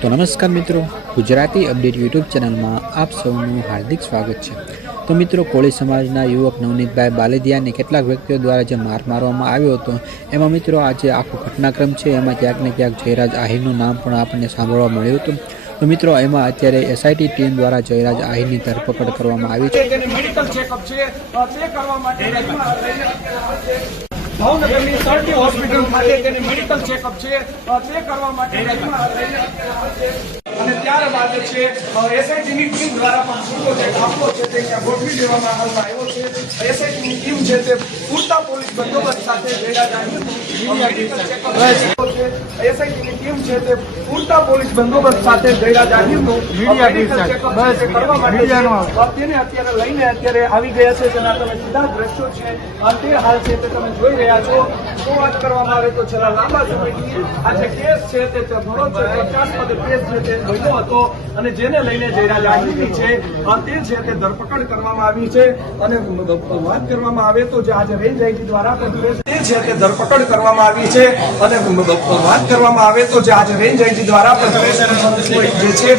तो नमस्कार मित्रों, गुजराती अपडेट यूट्यूब चैनल में आप सबનું हार्दिक स्वागत है। तो मित्रों, कोळी समाजना युवक नवनीतभाई बालेदिया ने કેટલાક વ્યક્તિઓ દ્વારા જે માર મારવામાં આવ્યો હતો એમાં મિત્રો આજે આખો ઘટનાક્રમ છે એમાં ક્યાંક ને ક્યાંક જયરાજ આહિરનું નામ પણ આપણને સાંભળવા મળ્યું હતું। તો મિત્રો એમાં અત્યારે એસઆઈટી ટીમ દ્વારા જયરાજ આહિરની ધરપકડ કરવામાં આવી છે। મેડિકલ ચેકઅપ છે તે કરવા માટે ભાવનગરની સરટી હોસ્પિટલ માટે તેની મેડિકલ ચેકઅપ છે તે કરવા માટે અને ત્યારબાદ છે એસઆઈટીની ટીમ દ્વારા પણ પૂરો જે કાફલો છે તે ત્યાં ગોઠવી દેવામાં આવ્યો છે। એસઆઈટીની ટીમ છે તે પૂરતા પોલીસ બંદોબસ્ત સાથે જયરાજ આહિરનું મેડિકલ ચેકઅપ એસઆઈટીની ટીમ છે તે પૂરતા પોલીસ બંદોબસ્ત સાથે જયરાજ આહિરનું મેડિકલ ચેકઅપ કરવા માટે તેને અત્યારે લઈને અત્યારે આવી ગયા છે। તેના તમે સીધા દ્રશ્યો છે તે હાલ છે તે તમે જોઈ રહ્યા છો। શું વાત કરવામાં આવે તો છેલ્લા લાંબા સમયથી આ જે કેસ છે તે ઘણો ચર્ચાસ્પદ કેસ છે તે બન્યો હતો અને જેને લઈને જયરાજ આહિરની છે તે છે તે ધરપકડ કરવામાં આવી છે। અને વાત કરવામાં આવે તો જે આજે રેન્જ આઈજી દ્વારા તે છે તે ધરપકડ કરવામાં આવી છે અને વાત કરવામાં આવે તો જે આજે રેન્જ આઈજી દ્વારા જે છે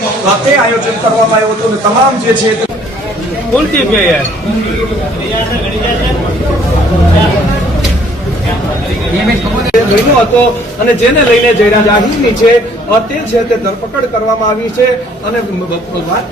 તે આયોજન કરવામાં આવ્યું હતું અને તમામ જે છે બોલતી ગયા હતો અને જેને લઈને જયરાજ આહિરની છે તે છે તે ધરપકડ કરવામાં આવી છે અને વાત